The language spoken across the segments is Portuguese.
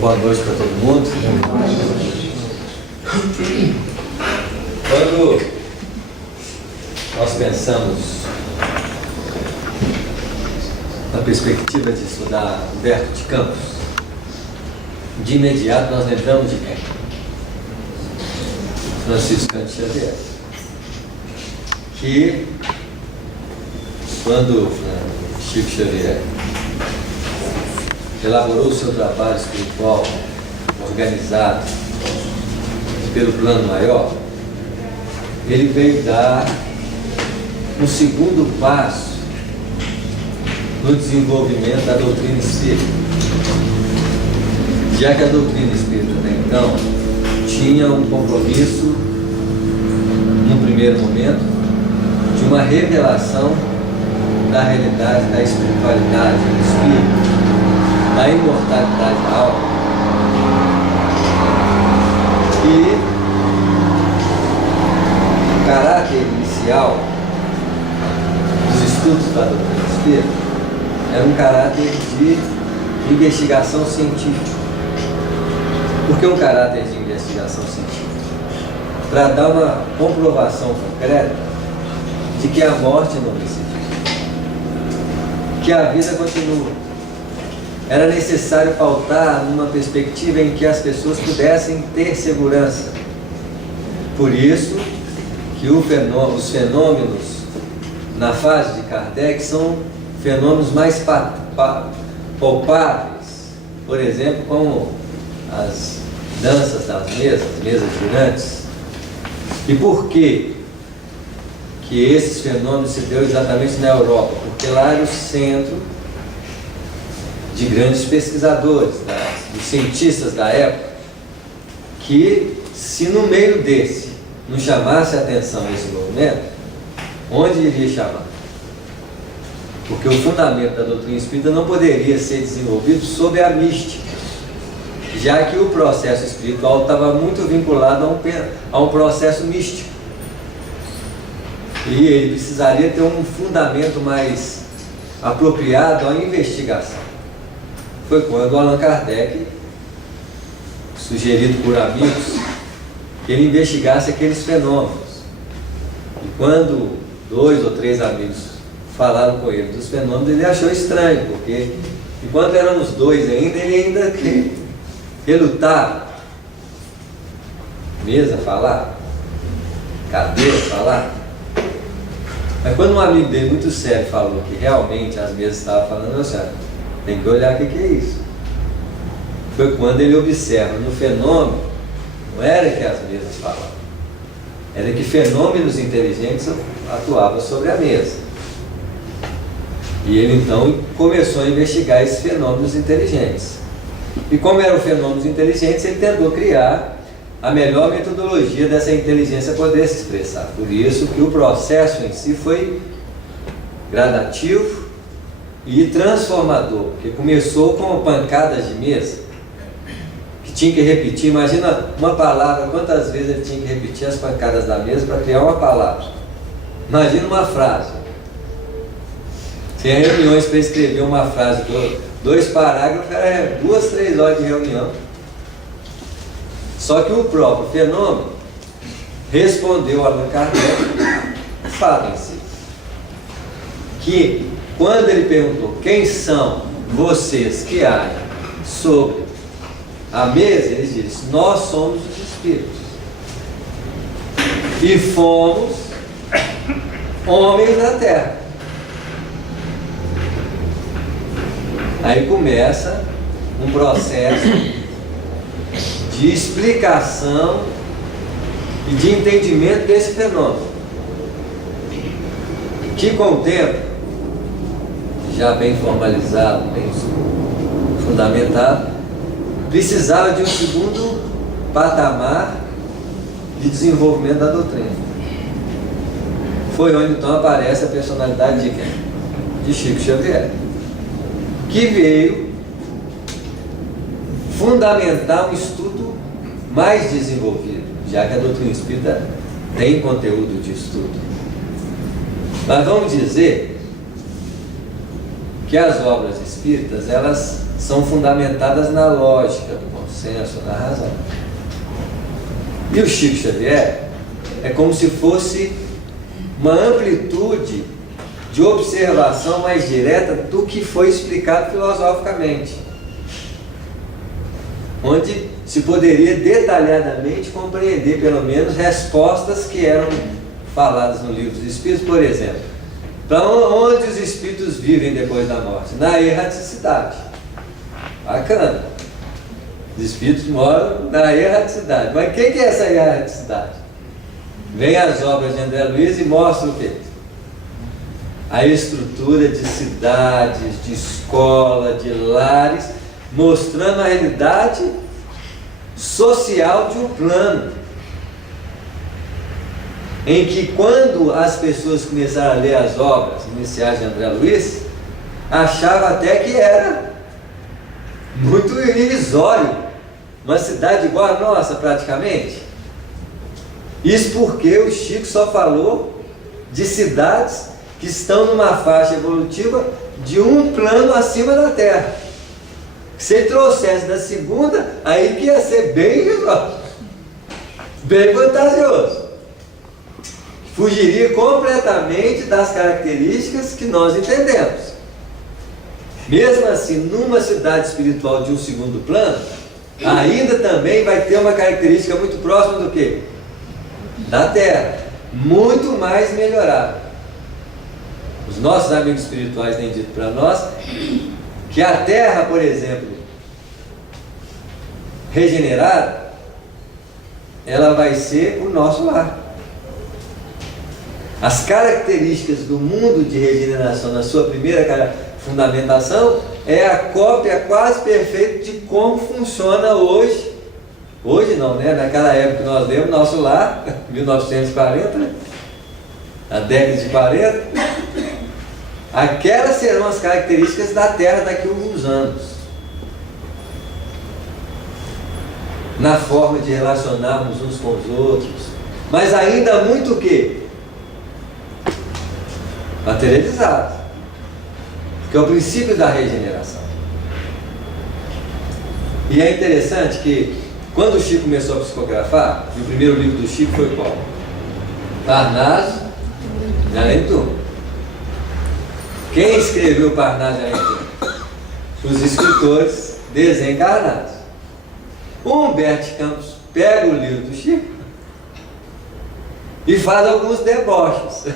Boa noite para todo mundo. Quando nós pensamos na perspectiva de estudar Humberto de Campos, de imediato nós lembramos de quem? Francisco Xavier, que quando Chico Xavier elaborou o seu trabalho espiritual organizado pelo plano maior, ele veio dar um segundo passo no desenvolvimento da doutrina espírita, já que a doutrina espírita até então tinha um compromisso, num primeiro momento, de uma revelação da realidade, da espiritualidade do espírito, da imortalidade da alma. E o caráter inicial dos estudos da doutrina espírita era um caráter de investigação científica. Por que um caráter de investigação científica? Para dar uma comprovação concreta de que a morte não existe, que a vida continua. Era necessário pautar numa perspectiva em que as pessoas pudessem ter segurança. Por isso que os fenômenos na fase de Kardec são fenômenos mais palpáveis, por exemplo, como as danças das mesas girantes. E por que esses fenômenos se deu exatamente na Europa? Porque lá era o centro de grandes pesquisadores, dos cientistas da época, que se no meio desse não chamasse a atenção esse movimento, onde iria chamar? Porque o fundamento da doutrina espírita não poderia ser desenvolvido sob a mística, já que o processo espiritual estava muito vinculado a um processo místico. E ele precisaria ter um fundamento mais apropriado à investigação. Foi quando Allan Kardec, sugerido por amigos, que ele investigasse aqueles fenômenos. E quando 2 ou 3 amigos falaram com ele dos fenômenos, ele achou estranho, porque enquanto éramos 2 ainda, ele ainda relutava. Mesa falar, cadeira falar. Mas quando um amigo dele muito sério falou que realmente as mesas estavam falando, assim, tem que olhar o que é isso. Foi quando ele observa no fenômeno, não era que as mesas falavam, era que fenômenos inteligentes atuavam sobre a mesa. E ele então começou a investigar esses fenômenos inteligentes. E como eram fenômenos inteligentes, ele tentou criar a melhor metodologia dessa inteligência poder se expressar. Por isso que o processo em si foi gradativo e transformador, porque começou com pancadas de mesa, que tinha que repetir. Imagina uma palavra, quantas vezes ele tinha que repetir as pancadas da mesa para criar uma palavra. Imagina uma frase. Tinha reuniões para escrever uma frase, 2 parágrafos, era 2, 3 horas de reunião. Só que o próprio fenômeno respondeu a Allan Kardec o fato em si, que quando ele perguntou quem são vocês que agem sobre a mesa, ele disse: nós somos os espíritos e fomos homens da terra. Aí começa um processo de explicação e de entendimento desse fenômeno, que com o tempo, já bem formalizado, bem fundamentado, precisava de um segundo patamar de desenvolvimento da doutrina. Foi onde então aparece a personalidade de quem? De Chico Xavier, que veio fundamentar um estudo mais desenvolvido, já que a doutrina espírita tem conteúdo de estudo. Mas vamos dizer que as obras espíritas, elas são fundamentadas na lógica do bom senso, na razão. E o Chico Xavier é como se fosse uma amplitude de observação mais direta do que foi explicado filosoficamente, onde se poderia detalhadamente compreender, pelo menos, respostas que eram faladas no Livro dos Espíritos. Por exemplo, para onde os espíritos vivem depois da morte? Na erraticidade. Bacana. Os espíritos moram na erraticidade. Mas o que é essa erraticidade? Vem as obras de André Luiz e mostra o quê? A estrutura de cidades, de escola, de lares, mostrando a realidade social de um plano, em que, quando as pessoas começaram a ler as obras iniciais de André Luiz, achavam até que era muito irrisório, uma cidade igual a nossa praticamente. Isso porque o Chico só falou de cidades que estão numa faixa evolutiva de um plano acima da Terra. Se ele trouxesse da segunda, aí que ia ser bem irrisório, bem fantasioso. Fugiria completamente das características que nós entendemos. Mesmo assim, numa cidade espiritual de um segundo plano, ainda também vai ter uma característica muito próxima do quê? Da Terra, muito mais melhorada. Os nossos amigos espirituais têm dito para nós que a Terra, por exemplo, regenerada, ela vai ser o nosso lar. As características do mundo de regeneração, na sua primeira fundamentação, é a cópia quase perfeita de como funciona hoje. Hoje não, né? Naquela época que nós lemos, nosso lar, 1940, né? A década de 40, aquelas serão as características da Terra daqui a alguns anos. Na forma de relacionarmos uns com os outros, mas ainda muito o quê? Materializado, que é o princípio da regeneração. E é interessante que, quando o Chico começou a psicografar, o primeiro livro do Chico foi qual? Parnaso de Além Túmulo. Quem escreveu Parnaso de Além Túmulo? Os escritores desencarnados. O Humberto Campos pega o livro do Chico e faz alguns deboches.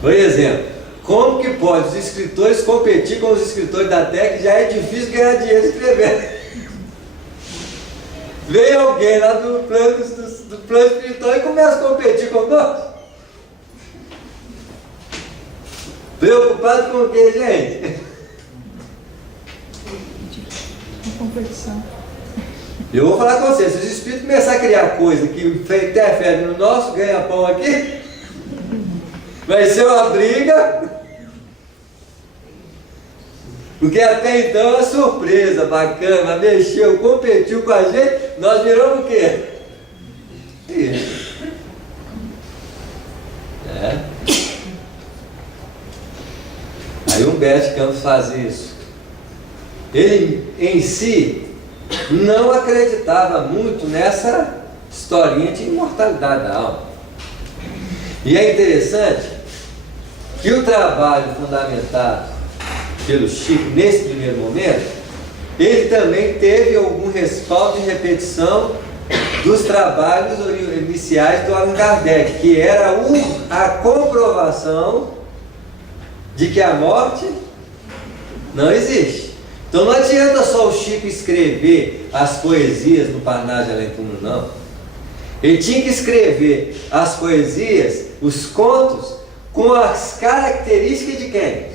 Por exemplo, como que pode os escritores competir com os escritores da Terra, que já é difícil ganhar dinheiro escrevendo? Vem alguém lá do plano espiritual e começa a competir com nós. Preocupado com o que, gente? Com competição. Eu vou falar com vocês, se os espíritos começarem a criar coisa que interfere no nosso ganha-pão aqui, vai ser uma briga, porque até então é uma surpresa bacana, mexeu, competiu com a gente, nós viramos o quê? Isso. Aí o Humberto Campos faz isso. Ele em si não acreditava muito nessa historinha de imortalidade da alma. E é interessante que o trabalho fundamentado pelo Chico nesse primeiro momento, ele também teve algum respaldo e repetição dos trabalhos iniciais do Allan Kardec, que era a comprovação de que a morte não existe. Então não adianta só o Chico escrever as poesias no Parnaso de Além Túmulo, não. Ele tinha que escrever as poesias, os contos, com as características de quem?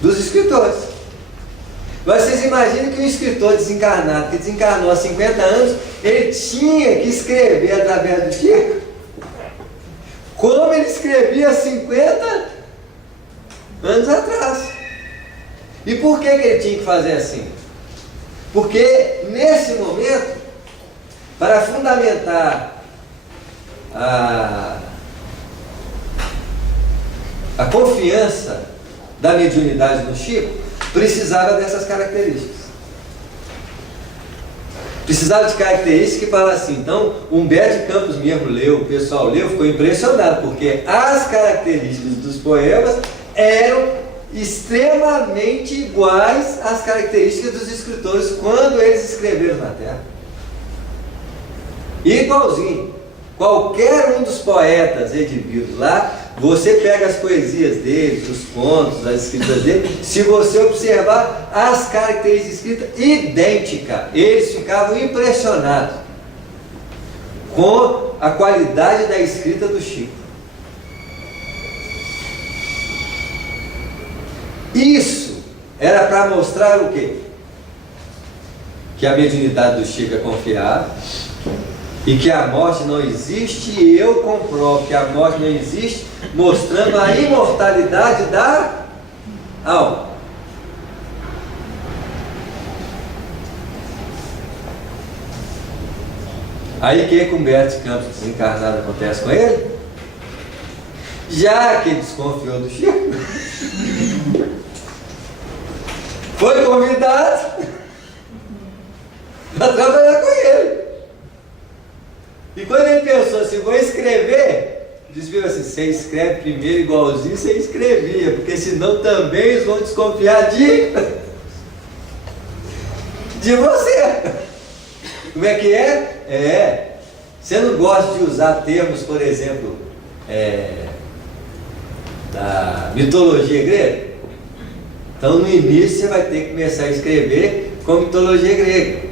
Dos escritores. Mas vocês imaginam que um escritor desencarnado, que desencarnou há 50 anos, ele tinha que escrever através do Chico? Como ele escrevia há 50 anos atrás. E por que ele tinha que fazer assim? Porque nesse momento, para fundamentar a confiança da mediunidade no Chico precisava dessas características. Precisava de características que falavam assim. Então, Humberto de Campos mesmo leu, o pessoal leu, ficou impressionado, porque as características dos poemas eram extremamente iguais às características dos escritores quando eles escreveram na Terra. Igualzinho. Qualquer um dos poetas redividos lá, você pega as poesias deles, os contos, as escritas deles, se você observar as características escritas idênticas, eles ficavam impressionados com a qualidade da escrita do Chico. Isso era para mostrar o quê? Que a mediunidade do Chico é confiável e que a morte não existe, e eu comprovo que a morte não existe, mostrando a imortalidade da alma. Aí o que com Humberto de Campos desencarnado acontece com ele? Já que ele desconfiou do Chico, foi convidado para trabalhar com ele. E quando ele pensou assim, vou escrever, eles viram assim, você escreve primeiro igualzinho você escrevia, porque senão também eles vão desconfiar de você. Como é que é? Você não gosta de usar termos, por exemplo, da mitologia grega? Então no início você vai ter que começar a escrever com mitologia grega.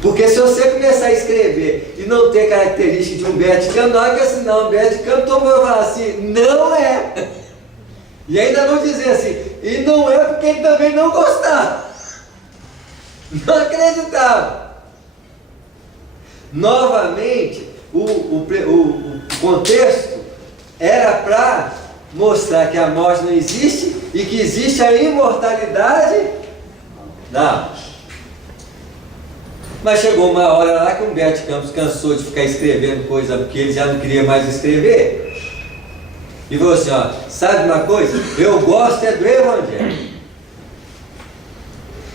Porque se você começar a escrever e não ter característica de Humberto de Campos, na hora que assinar Humberto de Campos, todo mundo vai falar assim, não é. E ainda vão dizer assim, e não é porque ele também não gostava. Não acreditava. Novamente, o contexto era para mostrar que a morte não existe e que existe a imortalidade da alma. Mas chegou uma hora lá que Humberto de Campos cansou de ficar escrevendo coisa, porque ele já não queria mais escrever, e falou assim, ó, sabe uma coisa? Eu gosto é do Evangelho.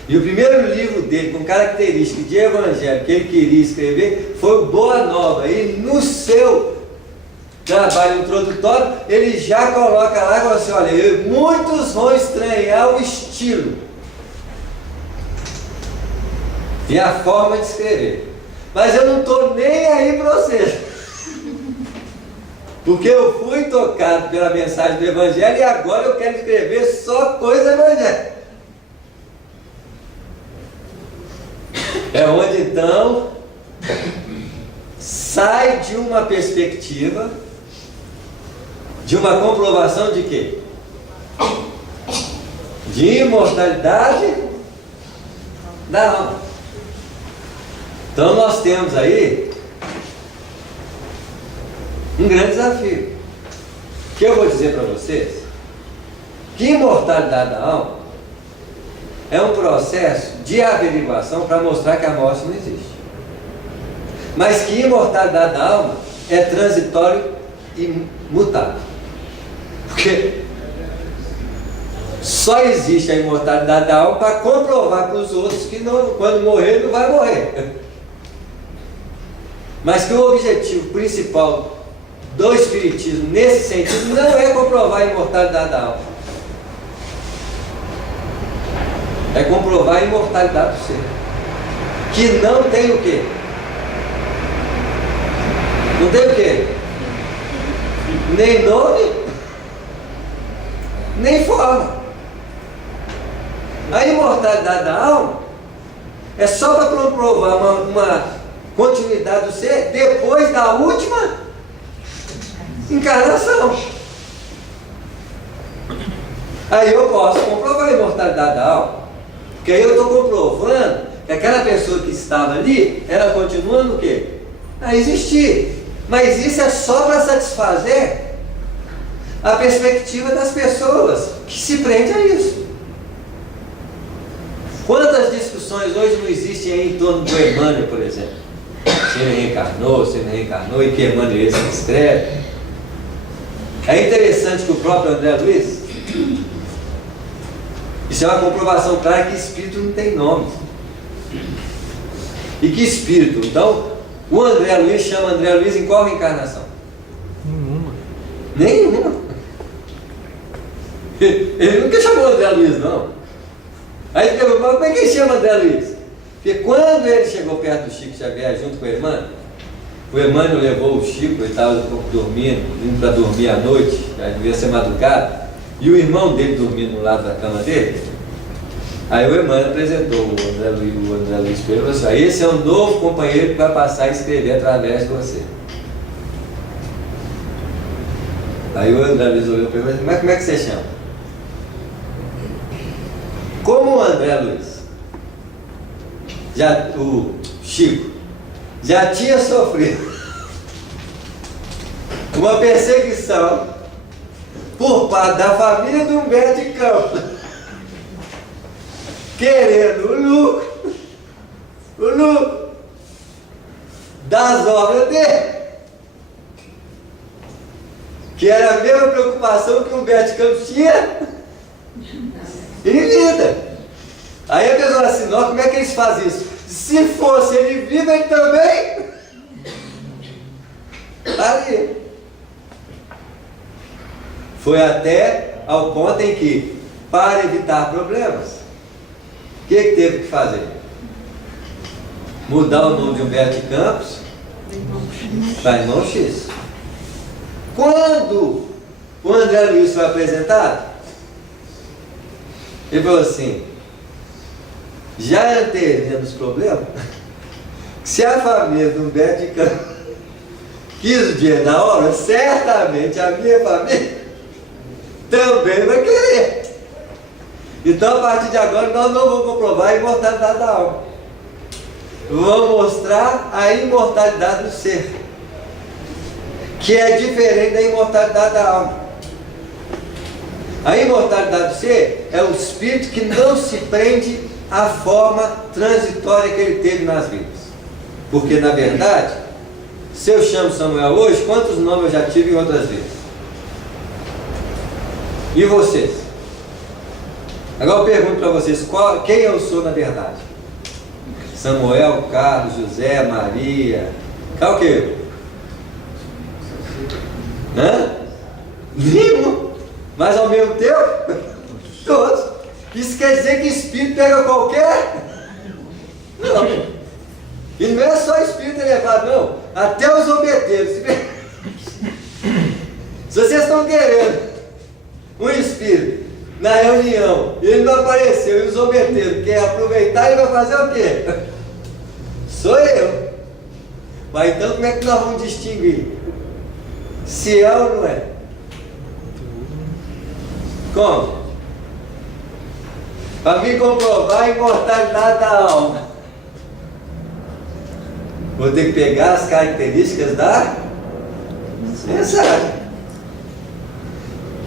E o primeiro livro dele, com características de Evangelho, que ele queria escrever, foi o Boa Nova. E no seu trabalho introdutório, ele já coloca lá e fala assim, olha, muitos vão estranhar o estilo e a forma de escrever, mas eu não estou nem aí para você, porque eu fui tocado pela mensagem do Evangelho e agora eu quero escrever só coisa evangélica. É onde então sai de uma perspectiva, de uma comprovação de quê? De imortalidade da alma. Então nós temos aí um grande desafio. O que eu vou dizer para vocês? Que imortalidade da alma é um processo de averiguação para mostrar que a morte não existe. Mas que imortalidade da alma é transitório e mutável. Porque só existe a imortalidade da alma para comprovar para os outros que não, quando morrer não vai morrer. Mas que o objetivo principal do Espiritismo, nesse sentido, não é comprovar a imortalidade da alma. É comprovar a imortalidade do ser. Que não tem o quê? Não tem o quê? Nem nome, nem forma. A imortalidade da alma é só para comprovar uma continuidade do ser depois da última encarnação. Aí eu posso comprovar a imortalidade da alma, porque aí eu estou comprovando que aquela pessoa que estava ali, ela continua no quê? A existir. Mas isso é só para satisfazer a perspectiva das pessoas que se prende a isso. Quantas discussões hoje não existem aí em torno do Emmanuel, por exemplo? Se ele reencarnou, se ele não reencarnou, e que Emmanuel é esse que escreve. É interessante que o próprio André Luiz Isso é uma comprovação clara que espírito não tem nome. E que espírito? Então, o André Luiz chama André Luiz em qual reencarnação? Nenhuma. Ele nunca chamou André Luiz, não. Aí ele perguntou, como é que ele chama André Luiz? Porque quando ele chegou perto do Chico Xavier, junto com o Emmanuel levou o Chico, ele estava um pouco dormindo, indo para dormir à noite, já devia ser madrugada, e o irmão dele dormindo no lado da cama dele. Aí o Emmanuel apresentou o André Luiz para ele e falou assim: esse é um novo companheiro que vai passar a escrever através de você. Aí o André Luiz olhou para ele e falou assim: como é que você chama? Como o André Luiz, o Chico, já tinha sofrido uma perseguição por parte da família do Humberto de Campos, querendo o lucro das obras dele, que era a mesma preocupação que o Humberto de Campos tinha em vida. Aí a pessoa fala assim: não, como é que eles fazem isso? Se fosse ele vivo, ele também ali. Foi até ao ponto em que, para evitar problemas, o que teve que fazer? Mudar o nome de Humberto de Campos para Irmão X. Quando o André Luiz foi apresentado, ele falou assim: já antevendo os problemas, se a família do Humberto de Campos quis o dia da obra, certamente a minha família também vai querer. Então, a partir de agora, nós não vamos comprovar a imortalidade da alma. Vamos mostrar a imortalidade do ser, que é diferente da imortalidade da alma. A imortalidade do ser é o espírito que não se prende à forma transitória que ele teve nas vidas. Porque, na verdade, se eu chamo Samuel hoje, quantos nomes eu já tive em outras vidas? E vocês? Agora eu pergunto para vocês, quem eu sou na verdade? Samuel, Carlos, José, Maria. Qual o quê? Hã? Nenhum. Mas ao mesmo tempo, todos. Isso quer dizer que espírito pega qualquer? Não. E não é só espírito elevado, não. Até os zombeteiros. Se vocês estão querendo um espírito na reunião, ele não apareceu, e o zombeteiro quer aproveitar, ele vai fazer o quê? Sou eu. Mas então como é que nós vamos distinguir se é ou não é? Como? Para me comprovar a imortalidade da alma, vou ter que pegar as características da mensagem.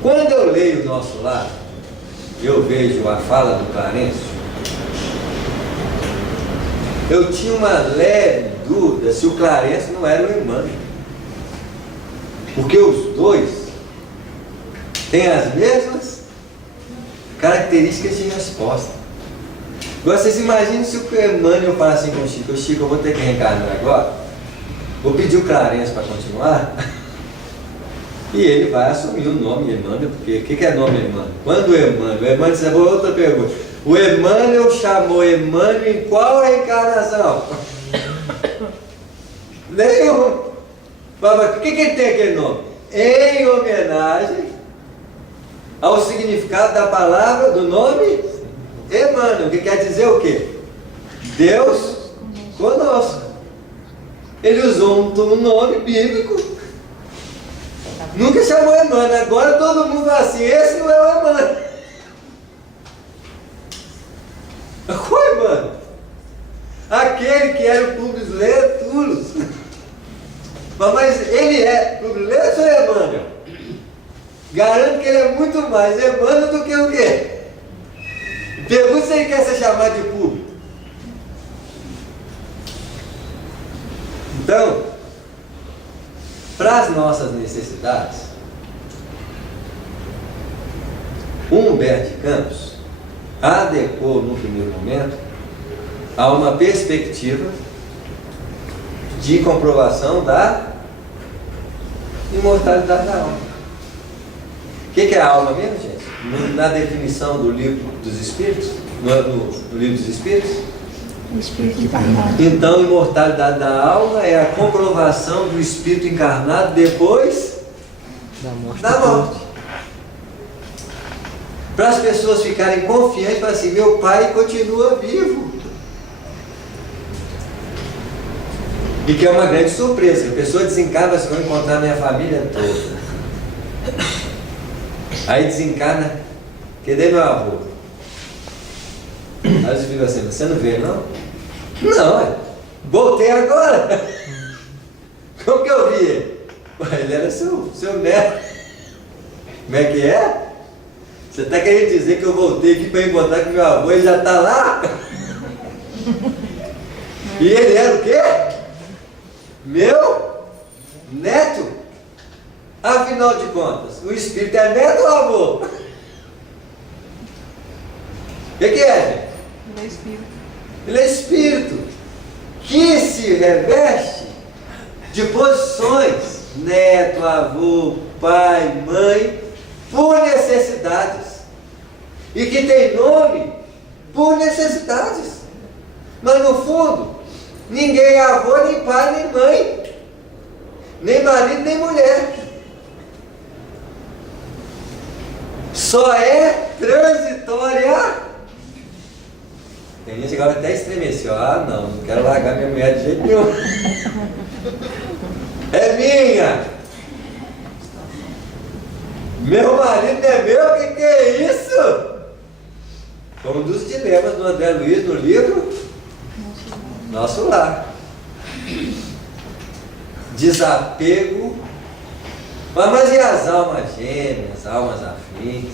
Quando eu leio o Nosso Lar, eu vejo a fala do Clarencio, eu tinha uma leve dúvida se o Clarencio não era o Emmanuel, porque os dois têm as mesmas características de resposta. Agora vocês imaginam se o Emmanuel fala assim com o Chico: Chico, eu vou ter que reencarnar agora, vou pedir o Clarencio para continuar. E ele vai assumir o nome Emmanuel, porque o que é nome Emmanuel? Quando o Emmanuel diz, outra pergunta: o Emmanuel chamou Emmanuel em qual reencarnação? Nenhum. Mas por que ele tem aquele nome? Em homenagem ao significado da palavra, do nome Emmanuel, que quer dizer o quê? Deus conosco. Ele usou um nome bíblico. Nunca chamou Emmanuel. Agora todo mundo fala assim: esse não é o Emmanuel. Qual Emmanuel? Aquele que era o Publius Lentulus. Mas ele é Publius Lentulus ou Emmanuel? Garanto que ele é muito mais Emmanuel do que o quê? Pergunta se ele quer ser chamado de Publius. Então, para as nossas necessidades, Humberto de Campos adequou, no primeiro momento, a uma perspectiva de comprovação da imortalidade da alma. O que é a alma mesmo, gente? Na definição do livro dos Espíritos, no livro dos Espíritos, O espírito encarnado. então, imortalidade da alma é a comprovação do espírito encarnado depois da morte. Para as pessoas ficarem confiantes, falar assim, meu pai continua vivo. E que é uma grande surpresa, a pessoa desencarna, assim, vou encontrar minha família toda. Aí desencarna, cadê meu avô? Aí eles ficam assim, você não vê não? Não, voltei agora. Como que eu vi ele? Ele era seu neto. Como é que é? Você está querendo dizer que eu voltei aqui para encontrar com meu avô e já está lá? E ele era o quê? Meu neto. Afinal de contas, o espírito é neto ou avô? O que é, gente? Ele é espírito. Ele é espírito que se reveste de posições, neto, avô, pai, mãe, por necessidades, e que tem nome por necessidades, mas no fundo ninguém é avô, nem pai, nem mãe, nem marido, nem mulher, só é transitória. Tem gente agora até estremeceu, não quero largar minha mulher de jeito nenhum, é minha. Meu marido é meu, que é isso? Foi um dos dilemas do André Luiz no livro Nosso Lar. Desapego. Mas e as almas gêmeas, almas afins?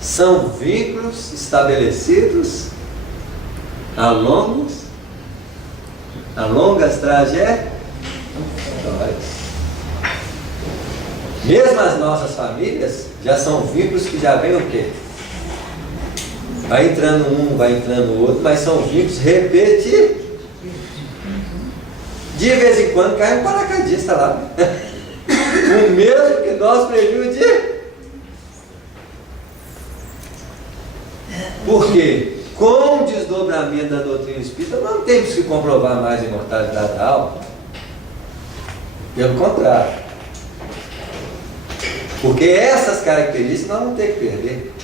São vínculos estabelecidos a longas trajetórias. Mesmo as nossas famílias já são vínculos que já vem o quê? Vai entrando um, vai entrando o outro, mas são vínculos repetitivos. De vez em quando cai um paraquedista lá. O mesmo que nós previmos de. Por quê? Com o desdobramento da doutrina espírita, não temos que comprovar mais a imortalidade da alma. Pelo contrário. Porque essas características nós vamos ter que perder.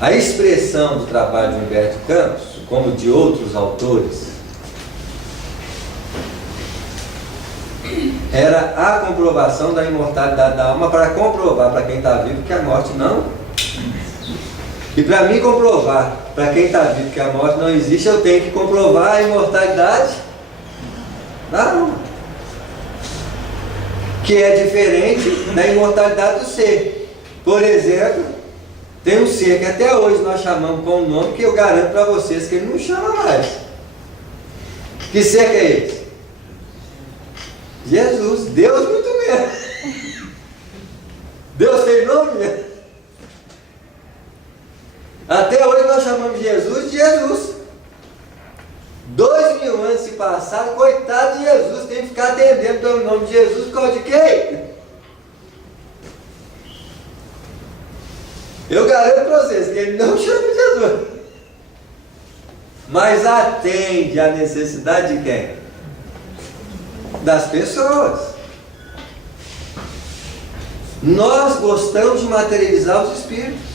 A expressão do trabalho de Humberto de Campos, como de outros autores, era a comprovação da imortalidade da alma para comprovar para quem está vivo que a morte não. E para mim comprovar para quem está vivo que a morte não existe, eu tenho que comprovar a imortalidade da alma, que é diferente da imortalidade do ser. Por exemplo, tem um ser que até hoje nós chamamos com um nome que eu garanto para vocês que ele não chama mais. Que ser que é esse? Jesus, Deus muito menos. Deus tem nome? Até hoje nós chamamos Jesus de Jesus. 2000 anos se passaram, coitado de Jesus, tem que ficar atendendo pelo nome de Jesus por causa de quem? Eu garanto para vocês que ele não chama Jesus, mas atende à necessidade de quem? Das pessoas. Nós gostamos de materializar os espíritos.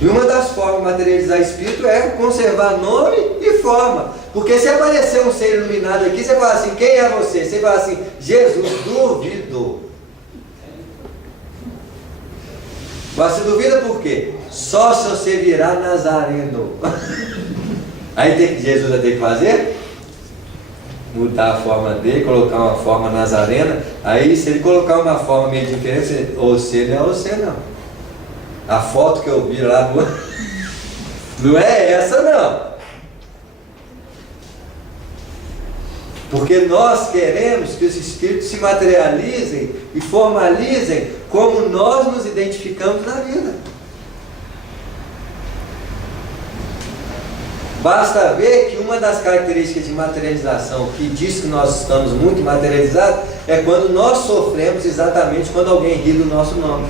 E uma das formas de materializar espírito é conservar nome e forma. Porque se aparecer um ser iluminado aqui, você fala assim, quem é você? Você fala assim, Jesus, duvido. Mas você duvida por quê? Só se você virar Nazareno. Aí Jesus vai ter que fazer? Mudar a forma dele, colocar uma forma nazarena. Aí se ele colocar uma forma meio diferente, ou você não é você não. A foto que eu vi lá não é essa não. Porque nós queremos que os Espíritos se materializem e formalizem como nós nos identificamos na vida. Basta ver que uma das características de materialização que diz que nós estamos muito materializados é quando nós sofremos exatamente quando alguém ri do nosso nome.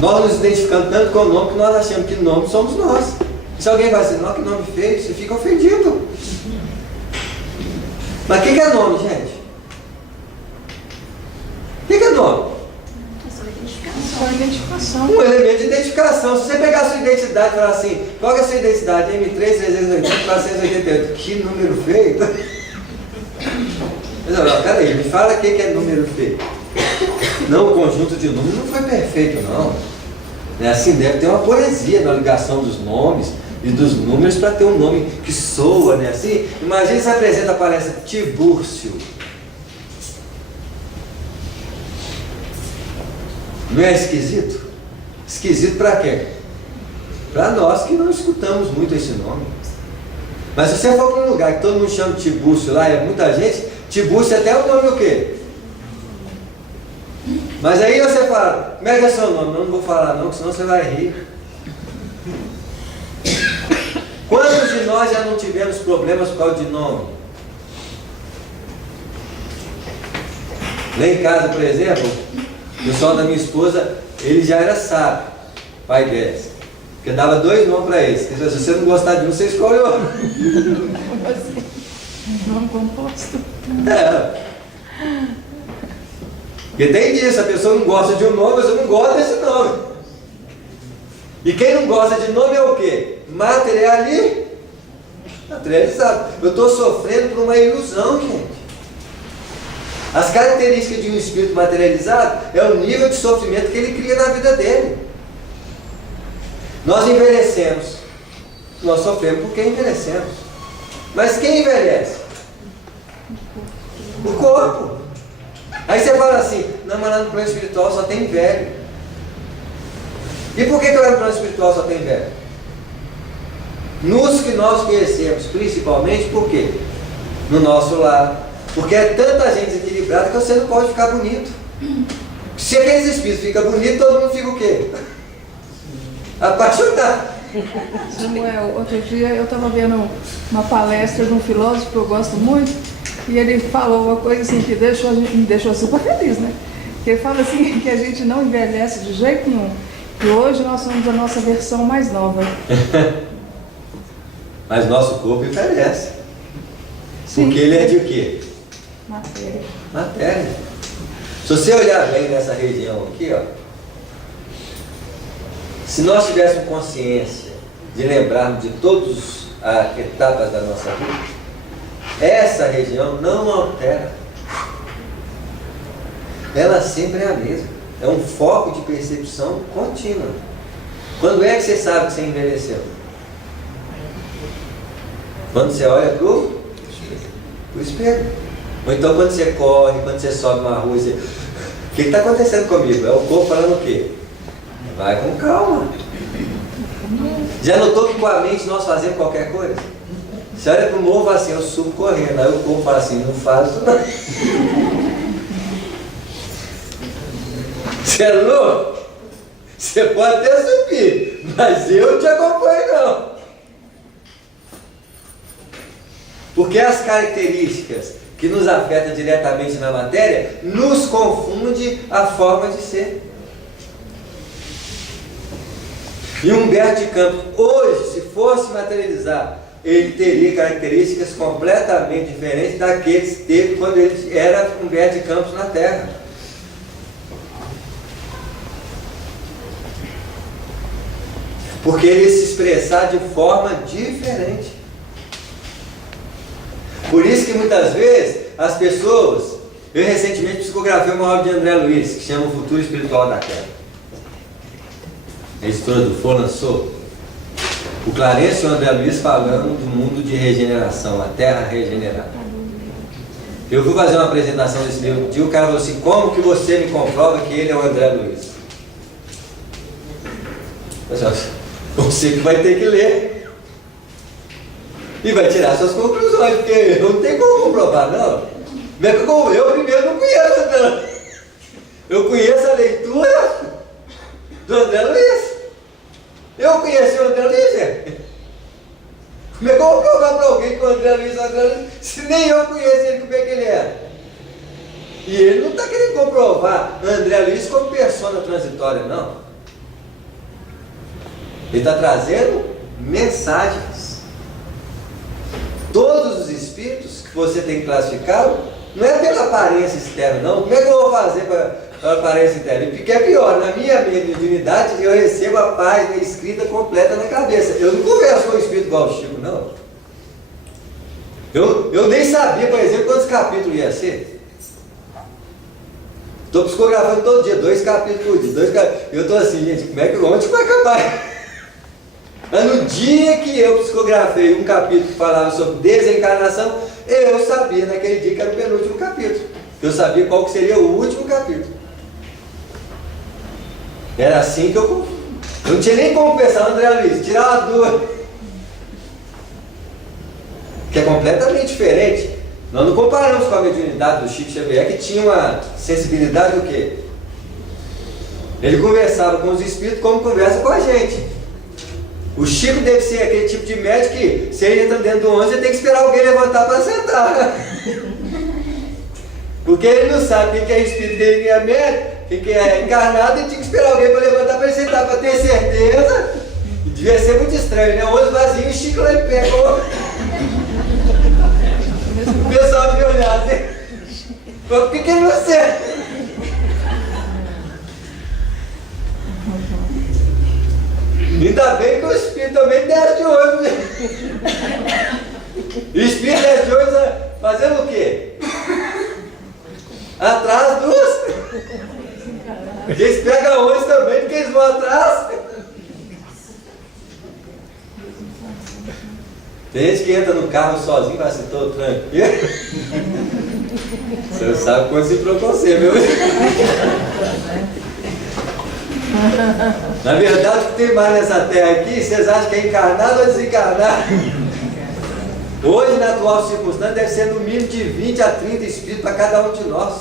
Nós nos identificamos tanto com o nome que nós achamos que nome somos nós. Se alguém vai dizer, não, que nome feio, você fica ofendido. Mas o que é nome, gente? O que é nome? Só identificação. Um elemento de identificação. Se você pegar a sua identidade e falar assim, qual é a sua identidade? M3, 380, 488. Que número feio? Mas não, peraí, me fala o que é número feio. Não, o conjunto de números não foi perfeito, não. É assim, deve ter uma poesia na ligação dos nomes e dos números para ter um nome que soa, né? Assim, imagina se apresenta a palestra Tibúrcio. Não é esquisito? Esquisito para quê? Para nós que não escutamos muito esse nome. Mas se você for para um lugar que todo mundo chama de Tibúrcio lá, é muita gente, Tibúrcio até o nome do quê? Mas aí você fala, como é que é seu nome? Não vou falar não, senão você vai rir. Quantos de nós já não tivemos problemas por causa de nome? Lá em casa, por exemplo, o pessoal da minha esposa, ele já era sábio, pai deles. Porque dava 2 nomes para eles. Se você não gostar de um, você escolhe outro. Nome composto. É. Porque tem disso, a pessoa não gosta de um nome, mas eu não gosto desse nome. E quem não gosta de nome é o quê? Materializado. Eu estou sofrendo por uma ilusão, gente. As características de um espírito materializado é o nível de sofrimento que ele cria na vida dele. Nós envelhecemos. Nós sofremos porque envelhecemos. Mas quem envelhece? O corpo. Aí você fala assim, não, mas lá no plano espiritual só tem velho. E por que lá no plano espiritual só tem velho? Nos que nós conhecemos, principalmente, por quê? No nosso lar. Porque é tanta gente desequilibrada que você não pode ficar bonito. Se aqueles espíritos ficam bonitos, todo mundo fica o quê? Apaixonado. Samuel, outro dia eu estava vendo uma palestra de um filósofo que eu gosto muito, e ele falou uma coisa assim que me deixou super feliz, né? Que ele fala assim que a gente não envelhece de jeito nenhum, que hoje nós somos a nossa versão mais nova. Mas nosso corpo envelhece. Sim. Porque ele é de quê? Matéria. Matéria. Se você olhar bem nessa região aqui, ó, se nós tivéssemos consciência de lembrarmos de todas as etapas da nossa vida, essa região não altera. Ela sempre é a mesma. É um foco de percepção contínua. Quando é que você sabe que você envelheceu? Quando você olha para o espelho. Ou então quando você corre, quando você sobe uma rua, você... O que está acontecendo comigo? É o corpo falando o quê? Vai com calma. Já notou que com a mente nós fazemos qualquer coisa? Você olha para o morro e fala assim, eu subo correndo. Aí o corpo fala assim, não faz isso não. Você é louco? Você pode até subir, mas eu não te acompanho não. Porque as características que nos afetam diretamente na matéria nos confunde a forma de ser. E Humberto de Campos, hoje, se fosse materializar, ele teria características completamente diferentes daqueles que teve quando ele era Humberto de Campos na Terra. Porque ele ia se expressar de forma diferente. Por isso que muitas vezes as pessoas... Eu recentemente psicografei uma obra de André Luiz, que chama O Futuro Espiritual da Terra. A editora do For lançou. O Clarence e o André Luiz falando do mundo de regeneração, a Terra regenerada. Eu fui fazer uma apresentação desse livro e o cara falou assim, como que você me comprova que ele é o André Luiz? Você que vai ter que ler. E vai tirar suas conclusões, porque eu não tenho como comprovar, não. Eu primeiro não conheço, não. Eu conheço a leitura do André Luiz. Eu conheci o André Luiz, gente. Como é que eu vou provar para alguém que o André Luiz é o André Luiz, se nem eu conheço ele, como é que ele é? E ele não está querendo comprovar André Luiz como persona transitória, não. Ele está trazendo mensagens. Todos os espíritos que você tem que classificar, não é pela aparência externa, não. Como é que eu vou fazer para a aparência interna? Porque é pior, na minha mediunidade eu recebo a página escrita completa na cabeça. Eu não converso com o espírito igual o Chico, não. Eu nem sabia, por exemplo, quantos capítulos ia ser. Estou psicografando todo dia, 2 capítulos por dia. Eu estou assim, gente, onde vai acabar? Mas no dia que eu psicografei um capítulo que falava sobre desencarnação, eu sabia naquele dia que era o penúltimo capítulo. Eu sabia qual que seria o último capítulo. Era assim que eu não tinha nem como pensar, André Luiz, tirar uma dúvida. Que é completamente diferente. Nós não comparamos com a mediunidade do Chico Xavier, que tinha uma sensibilidade do quê? Ele conversava com os espíritos como conversa com a gente. O Chico deve ser aquele tipo de médico que, se ele entra dentro do ônibus, ele tem que esperar alguém levantar para sentar. Porque ele não sabe quem que é espírito, quem é médico, quem que é encarnado, ele tinha que esperar alguém para levantar para ele sentar, para ter certeza. Devia ser muito estranho, né? O ônibus vazio e o Chico lá em pé. O pessoal me olhar assim, por que ele não serve? Ainda bem que o espírito também desce de ônibus. O espírito desce de ônibus fazendo o quê? Atrás dos... Eles pegam ônibus também porque eles vão atrás. Tem gente que entra no carro sozinho e vai assim, todo tranquilo. Você não sabe quando se for você, meu. Na verdade, o que tem mais nessa terra aqui, vocês acham que é encarnado ou desencarnado? Hoje, na atual circunstância, deve ser no mínimo de 20 a 30 espíritos para cada um de nós.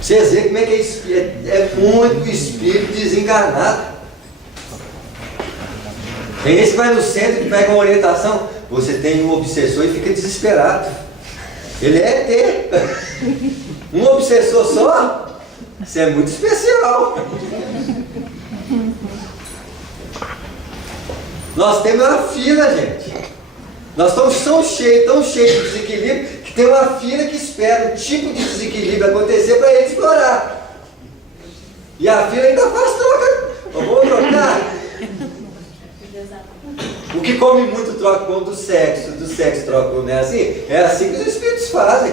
Vocês veem como é que é muito espírito desencarnado. Tem esse que vai no centro, que pega uma orientação. Você tem um obsessor e fica desesperado. Ele é ET. Um obsessor só? Isso é muito especial. Nós temos uma fila, gente. Nós estamos tão cheios de desequilíbrio, que tem uma fila que espera um tipo de desequilíbrio acontecer para ele explorar. E a fila ainda faz troca. Vamos trocar? O que come muito troca com o do sexo troca com, né? Assim, é assim que os espíritos fazem.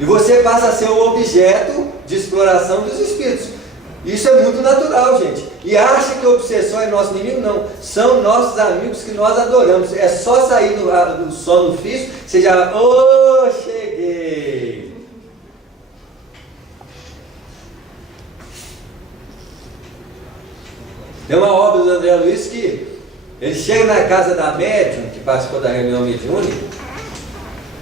E você passa a ser o objeto de exploração dos espíritos. Isso é muito natural, gente. E acha que o obsessor é nosso inimigo? Não. São nossos amigos que nós adoramos. É só sair do sono físico, você já... Oh, cheguei! Tem uma obra do André Luiz que ele chega na casa da médium, que participou da reunião mediúnica.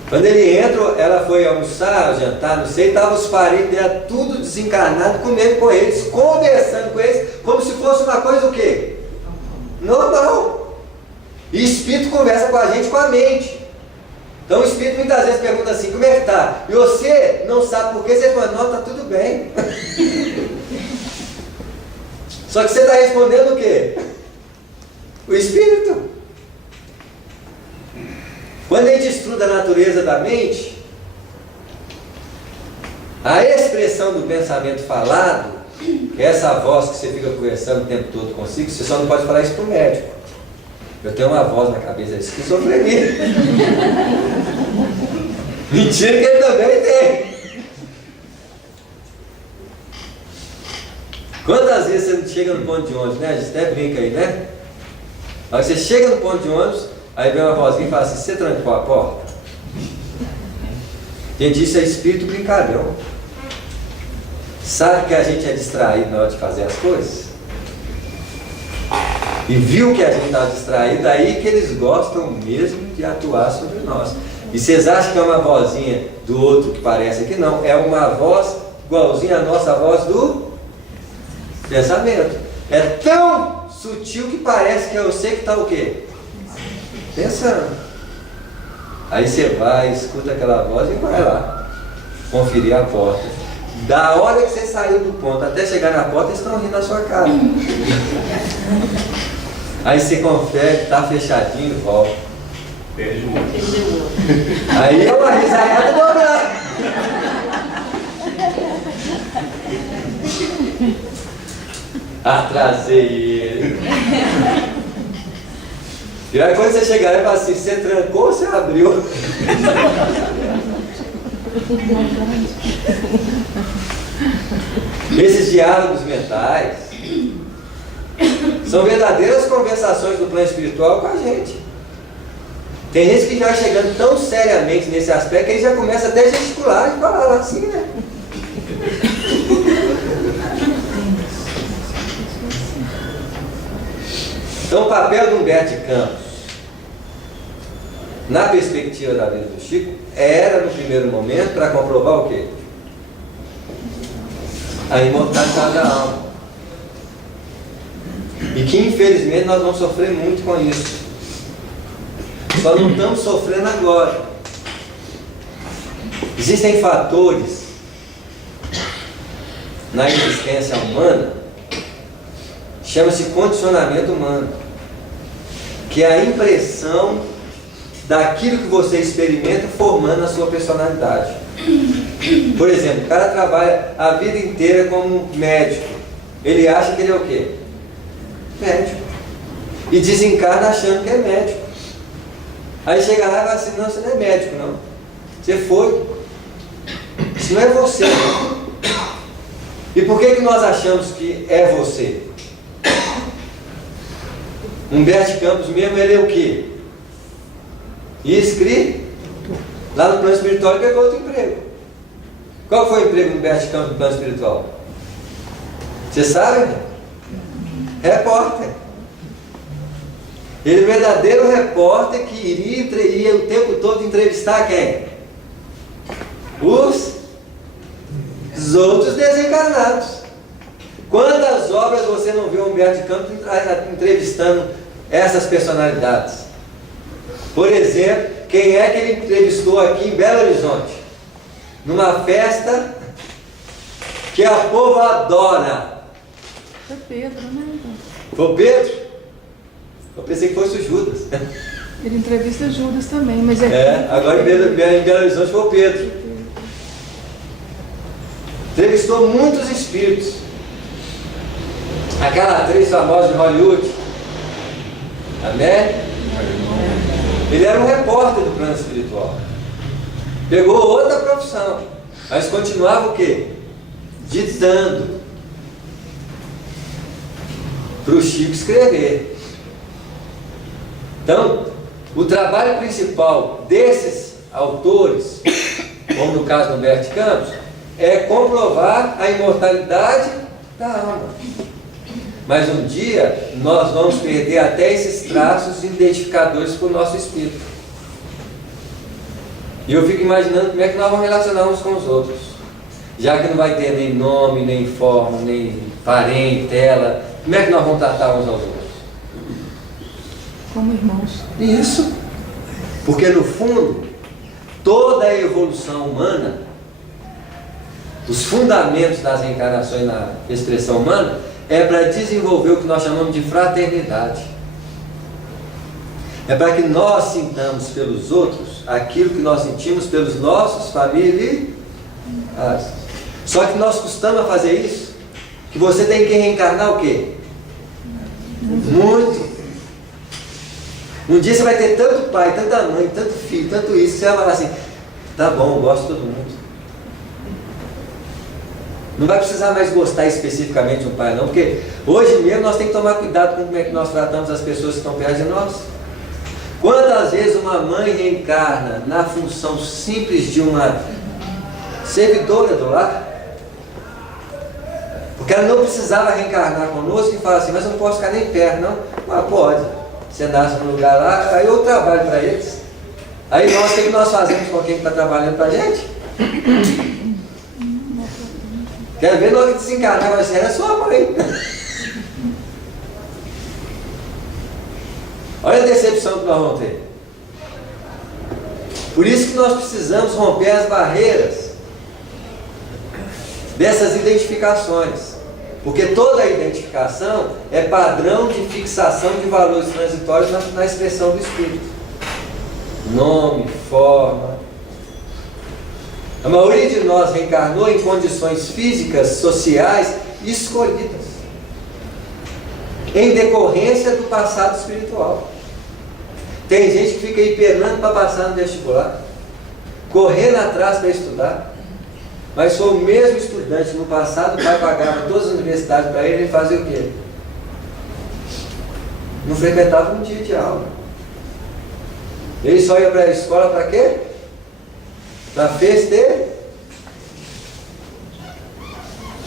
Quando ele entra, ela foi almoçar, jantar, não sei, estavam os parentes dela tudo desencarnado, comendo com eles, conversando com eles, como se fosse uma coisa o quê? Normal. E espírito conversa com a gente com a mente. Então o espírito muitas vezes pergunta assim, como é que tá? E você não sabe por quê, você fala, não, tá tudo bem. Só que você está respondendo o quê? O espírito. Quando a gente estuda a natureza da mente, a expressão do pensamento falado, que é essa voz que você fica conversando o tempo todo consigo, você só não pode falar isso para o médico. Eu tenho uma voz na cabeça, é esquizofrenia. Mentira que ele também tem. Quantas vezes você não chega no ponto de ônibus, né? A gente até brinca aí, né? Aí você chega no ponto de ônibus, aí vem uma vozinha e fala assim, você trancou a porta? Gente, isso é espírito brincalhão. Sabe que a gente é distraído na hora de fazer as coisas? e viu que a gente estava distraído, aí que eles gostam mesmo de atuar sobre nós. E vocês acham que é uma vozinha do outro que parece aqui? Não, é uma voz igualzinha à nossa voz do pensamento. É tão sutil que parece que é você que está o quê? Pensando. Aí você vai, escuta aquela voz e vai lá conferir a porta. Da hora que você saiu do ponto até chegar na porta, eles estão rindo na sua cara. Aí você confere, está fechadinho, volta. Perde o outro. Aí é uma risada dobrada. Atrasei ele. E aí quando você chegar e falar assim, você trancou ou você abriu? Esses diálogos mentais são verdadeiras conversações do plano espiritual com a gente. Tem gente que já vai chegando tão seriamente nesse aspecto que ele já começa até a gesticular e falar assim, né? Então o papel de Humberto de Campos, na perspectiva da vida do Chico, era no primeiro momento para comprovar o quê? A imortalidade da alma. E que infelizmente nós vamos sofrer muito com isso. Só não estamos sofrendo agora. Existem fatores na existência humana, chama-se condicionamento humano, que é a impressão daquilo que você experimenta formando a sua personalidade. Por exemplo, o cara trabalha a vida inteira como médico. Ele acha que ele é o quê? Médico. E desencarna achando que é médico. Aí chega lá e fala assim, não, você não é médico não. Você foi. Isso não é você. E por que nós achamos que é você? Humberto Campos mesmo, ele é o quê? Inscrito lá no plano espiritual e pegou outro emprego. Qual foi o emprego do Humberto Campos no plano espiritual? Você sabe? Repórter. Ele é o verdadeiro repórter que iria o tempo todo entrevistar quem? Os outros desencarnados. Quantas obras você não viu Humberto de Campos entrevistando essas personalidades? Por exemplo, quem é que ele entrevistou aqui em Belo Horizonte? Numa festa que o povo adora. Foi Pedro, né? Foi o Pedro? Eu pensei que fosse o Judas. Ele entrevista Judas também, mas agora em Belo Horizonte foi o Pedro. Entrevistou muitos espíritos. Aquela atriz famosa de Hollywood, a Mary, ele era um repórter do plano espiritual. Pegou outra profissão, mas continuava o quê? Ditando para o Chico escrever. Então, o trabalho principal desses autores, como no caso do Humberto Campos, é comprovar a imortalidade da alma. Mas um dia nós vamos perder até esses traços identificadores para o nosso espírito. E eu fico imaginando como é que nós vamos relacionar uns com os outros. Já que não vai ter nem nome, nem forma, nem parentela, como é que nós vamos tratar uns aos outros? Como irmãos. Isso. Porque no fundo, toda a evolução humana, os fundamentos das reencarnações na expressão humana, é para desenvolver o que nós chamamos de fraternidade. É para que nós sintamos pelos outros aquilo que nós sentimos pelos nossos familiares. Só que nós costumamos a fazer isso, que você tem que reencarnar o quê? Muito. Um dia você vai ter tanto pai, tanta mãe, tanto filho, tanto isso, que você vai falar assim, tá bom, eu gosto de todo mundo. Não vai precisar mais gostar especificamente de um pai não, porque hoje mesmo nós temos que tomar cuidado com como é que nós tratamos as pessoas que estão perto de nós. Quantas vezes uma mãe reencarna na função simples de uma servidora do lar? Porque ela não precisava reencarnar conosco e falar assim, mas eu não posso ficar nem perto, não. Mas pode. Você nasce num lugar lá, aí eu trabalho para eles. Aí nós, o que nós fazemos com quem está trabalhando para a gente? Quer ver logo que desencarnar, vai ser a sua mãe. Olha a decepção que nós vamos ter. Por isso que nós precisamos romper as barreiras dessas identificações. Porque toda a identificação é padrão de fixação de valores transitórios na expressão do espírito. Nome, forma. A maioria de nós reencarnou em condições físicas, sociais escolhidas, em decorrência do passado espiritual. Tem gente que fica aí penando para passar no vestibular, correndo atrás para estudar, mas foi o mesmo estudante no passado, o pai pagava todas as universidades para ele fazia o quê? Não frequentava um dia de aula. Ele só ia para a escola para quê? Para festejar.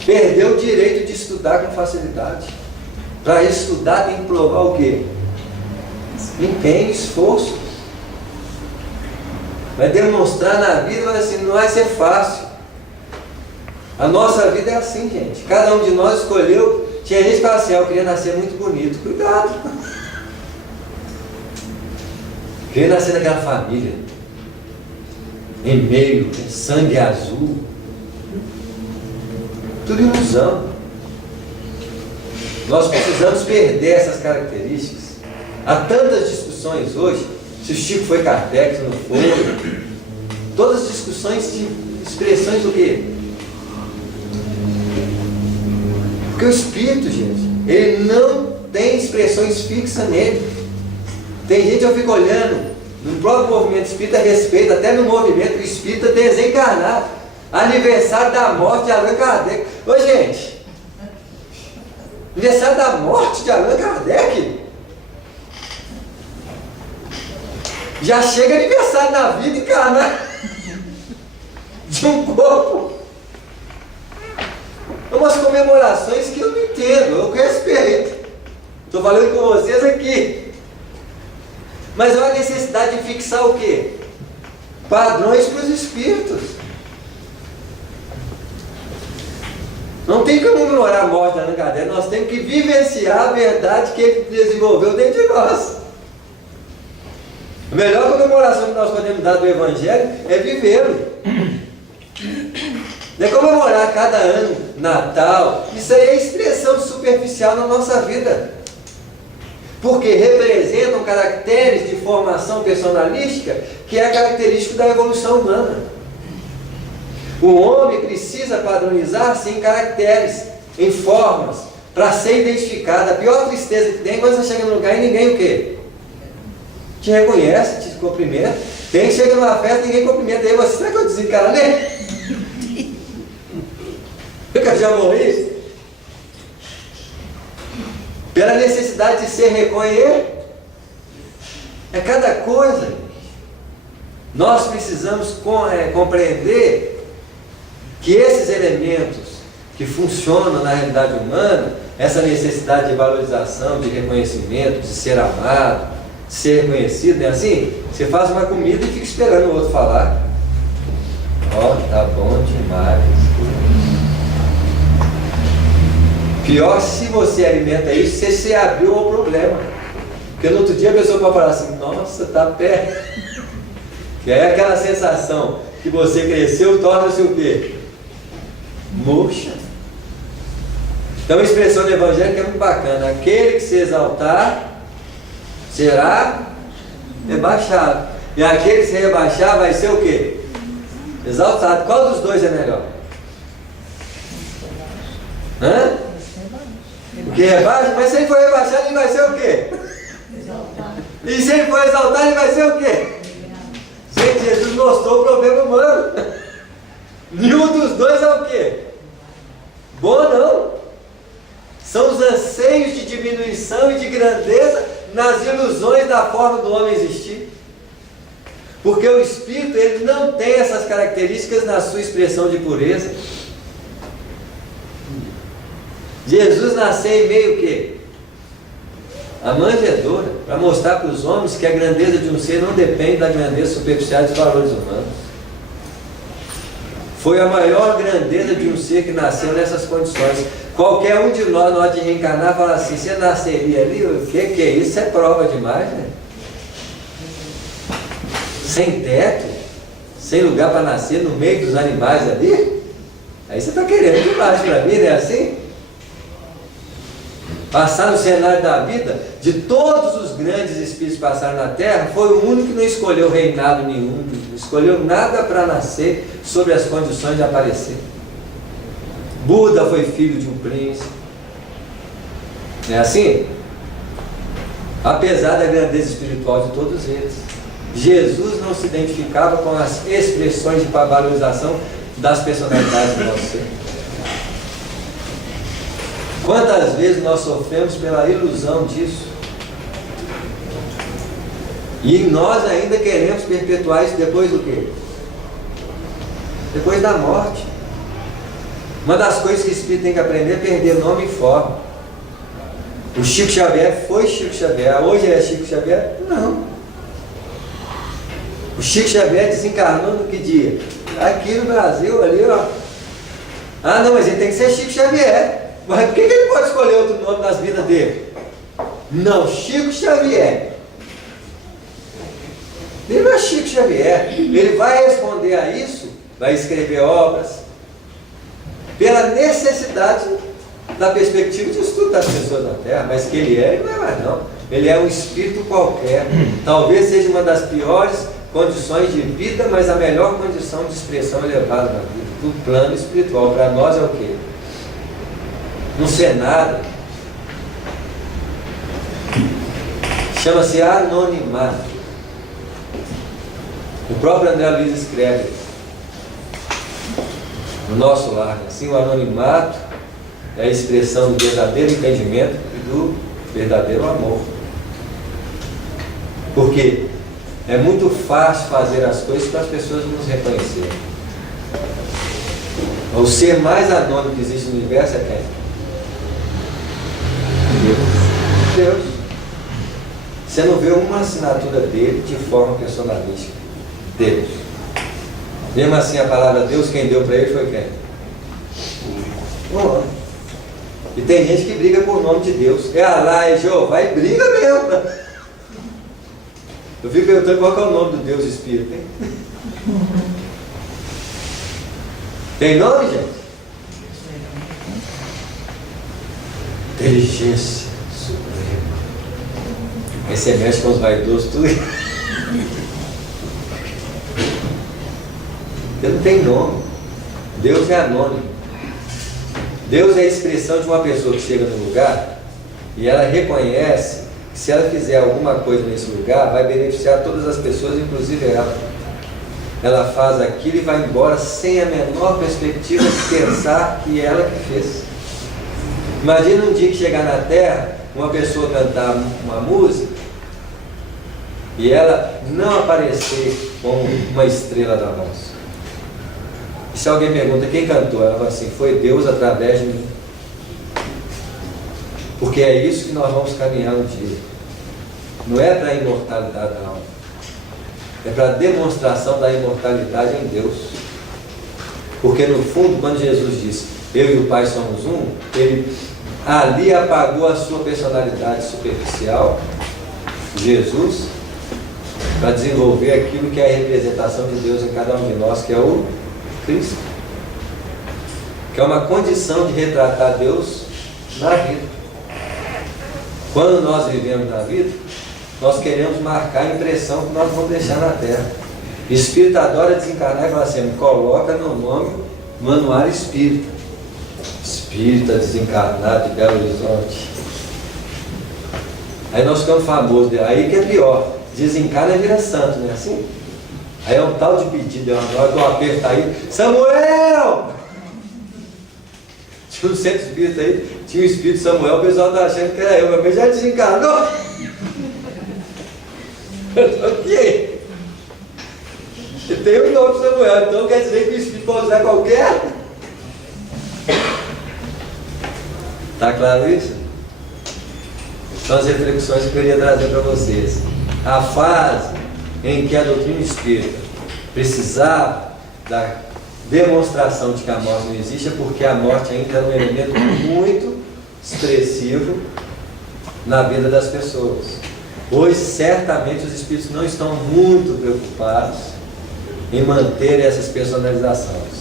Perdeu o direito de estudar com facilidade. Para estudar tem que provar o quê? Empenho, esforço. Vai demonstrar na vida, mas assim, não vai ser fácil. A nossa vida é assim, gente. Cada um de nós escolheu. Tinha gente que fala assim, eu queria nascer muito bonito. Cuidado. Queria nascer naquela família, em meio, sangue azul. Tudo ilusão. Nós precisamos perder essas características. Há tantas discussões hoje, se o Chico foi Kardec, se não foi. Todas as discussões de expressões do quê? Porque o espírito, gente, ele não tem expressões fixas nele. Tem gente que eu fico olhando no próprio movimento espírita a respeito, até no movimento espírita desencarnado. Aniversário da morte de Allan Kardec. Ô gente, aniversário da morte de Allan Kardec? Já chega aniversário da vida encarnada de um corpo. Umas comemorações que eu não entendo, eu respeito. Estou falando com vocês aqui. Mas é uma necessidade de fixar o quê? Padrões para os espíritos. Não tem como comemorar a morte da Allan Kardec, nós temos que vivenciar a verdade que ele desenvolveu dentro de nós. A melhor comemoração que nós podemos dar do Evangelho é vivê-lo. Não é comemorar cada ano, Natal. Isso aí é expressão superficial na nossa vida. Porque representam caracteres de formação personalística que é característico da evolução humana. O homem precisa padronizar-se em caracteres, em formas, para ser identificado. A pior tristeza que tem é quando você chega num lugar e ninguém o quê? Te reconhece, te cumprimenta. Tem que chegar numa festa e ninguém cumprimenta. Aí você, será que eu desencarnei? Eu já morri? Pela necessidade de ser reconhecido. É cada coisa. Nós precisamos compreender que esses elementos que funcionam na realidade humana, essa necessidade de valorização, de reconhecimento, de ser amado, de ser reconhecido, não é assim? Você faz uma comida e fica esperando o outro falar. Ó, tá bom demais. Pior se você alimenta isso, você se abriu ao problema. Porque no outro dia a pessoa pode falar assim, nossa, tá perto. Que é aquela sensação que você cresceu, torna-se o quê? Murcha. Então a expressão do Evangelho que é muito bacana. Aquele que se exaltar será rebaixado. E aquele que se rebaixar vai ser o quê? Exaltado. Qual dos dois é melhor? Hã? O que rebaixa? Mas se ele for rebaixado, ele vai ser o quê? Exaltado. E se ele for exaltado, ele vai ser o quê? Gente, Jesus mostrou o problema humano. Nenhum dos dois é o quê? Bom não. São os anseios de diminuição e de grandeza nas ilusões da forma do homem existir. Porque o Espírito, ele não tem essas características na sua expressão de pureza. Jesus nasceu em meio o quê? A manjedoura, para mostrar para os homens que a grandeza de um ser não depende da grandeza superficial dos valores humanos. Foi a maior grandeza de um ser que nasceu nessas condições. Qualquer um de nós, na hora de reencarnar, fala assim, você nasceria ali? O que é isso? Isso é prova demais, né? Sem teto, sem lugar para nascer, no meio dos animais ali? Aí você está querendo demais para mim, não é assim? Passar no cenário da vida, de todos os grandes espíritos que passaram na Terra, foi o único que não escolheu reinado nenhum, não escolheu nada para nascer sobre as condições de aparecer. Buda foi filho de um príncipe. Não é assim? Apesar da grandeza espiritual de todos eles, Jesus não se identificava com as expressões de valorização das personalidades do nosso ser. Quantas vezes nós sofremos pela ilusão disso? E nós ainda queremos perpetuar isso depois do quê? Depois da morte. Uma das coisas que o espírito tem que aprender é perder nome e forma. O Chico Xavier foi Chico Xavier. Hoje ele é Chico Xavier? Não. O Chico Xavier desencarnou no que dia? Aqui no Brasil, ali, ó. Ah, não, mas ele tem que ser Chico Xavier. Mas por que ele pode escolher outro nome das vidas dele? Não, Chico Xavier. Ele não é Chico Xavier. Ele vai responder a isso, vai escrever obras, pela necessidade da perspectiva de estudo das pessoas na Terra. Mas que ele não é mais não. Ele é um espírito qualquer. Talvez seja uma das piores condições de vida, mas a melhor condição de expressão elevada na vida, do plano espiritual. Para nós é o quê? Não ser nada. Chama-se anonimato. O próprio André Luiz escreve no Nosso Lar, assim, o anonimato é a expressão do verdadeiro entendimento e do verdadeiro amor. Porque é muito fácil fazer as coisas para as pessoas nos reconhecerem. O ser mais anônimo que existe no universo é quem? Deus. Você não vê uma assinatura dele de forma personalística. Deus. Mesmo assim, a palavra Deus, quem deu para ele foi quem? Um homem. E tem gente que briga por nome de Deus. É Alá, é Jeová, e briga mesmo. Eu fico perguntando qual é o nome do Deus Espírito, hein? Tem nome, gente? Inteligência suprema. Aí você mexe com os vaidosos, tudo. Deus não tem nome. Deus é anônimo. Deus é a expressão de uma pessoa que chega no lugar e ela reconhece que se ela fizer alguma coisa nesse lugar, vai beneficiar todas as pessoas, inclusive ela. Ela faz aquilo e vai embora sem a menor perspectiva de pensar que ela que fez. Imagina um dia que chegar na Terra, uma pessoa cantar uma música e ela não aparecer como uma estrela da voz. E se alguém pergunta quem cantou, ela fala assim, foi Deus através de mim. Porque é isso que nós vamos caminhar um dia. Não é para a imortalidade da alma. É para a demonstração da imortalidade em Deus. Porque no fundo, quando Jesus disse, eu e o Pai somos um, ele ali apagou a sua personalidade superficial, Jesus, para desenvolver aquilo que é a representação de Deus em cada um de nós, que é o Cristo. Que é uma condição de retratar Deus na vida. Quando nós vivemos na vida, nós queremos marcar a impressão que nós vamos deixar na Terra. O Espírito adora desencarnar e fala assim, me coloca no nome no anuário espírita. Espírita desencarnado de Belo Horizonte. Aí nós ficamos famosos, aí que é pior, desencarna e vira santo, não é assim? Aí é um tal de pedido, na hora que eu aperto aí, Samuel! Tinha um centro espírita aí, tinha o espírito Samuel, o pessoal estava achando que era eu, mas já desencarnou. Ok. Tem o nome Samuel, então quer dizer que o espírito pode usar qualquer? Está claro isso? São as reflexões que eu queria trazer para vocês. A fase em que a doutrina espírita precisava da demonstração de que a morte não existe é porque a morte ainda era um elemento muito expressivo na vida das pessoas. Hoje, certamente, os espíritos não estão muito preocupados em manter essas personalizações.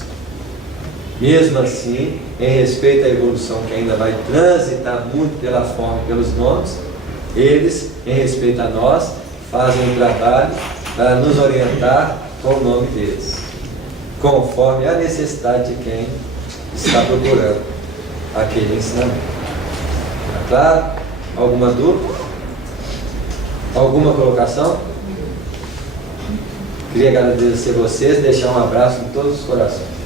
Mesmo assim, em respeito à evolução que ainda vai transitar muito pela forma e pelos nomes, eles, em respeito a nós, fazem um trabalho para nos orientar com o nome deles, conforme a necessidade de quem está procurando aquele ensinamento. Está claro? Alguma dúvida? Alguma colocação? Queria agradecer vocês, deixar um abraço em todos os corações.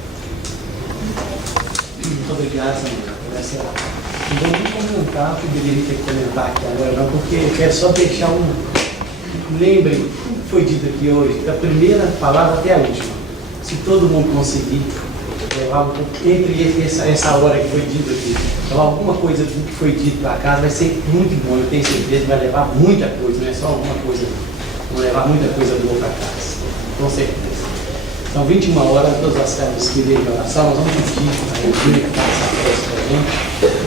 Muito obrigado, Samuel, por essa. Não vou nem comentar o que deveria ter que comentar aqui agora, não, porque eu quero só deixar um. Lembrem o que foi dito aqui hoje, da primeira palavra até a última. Se todo mundo conseguir levar entre essa hora que foi dito aqui, levar alguma coisa do que foi dito para casa, vai ser muito bom. Eu tenho certeza que vai levar muita coisa, não é só alguma coisa, vão levar muita coisa boa para casa, com certeza. São 21 horas, todas as casas que veio de oração, nós vamos pedir a Regina que está essa festa para a gente.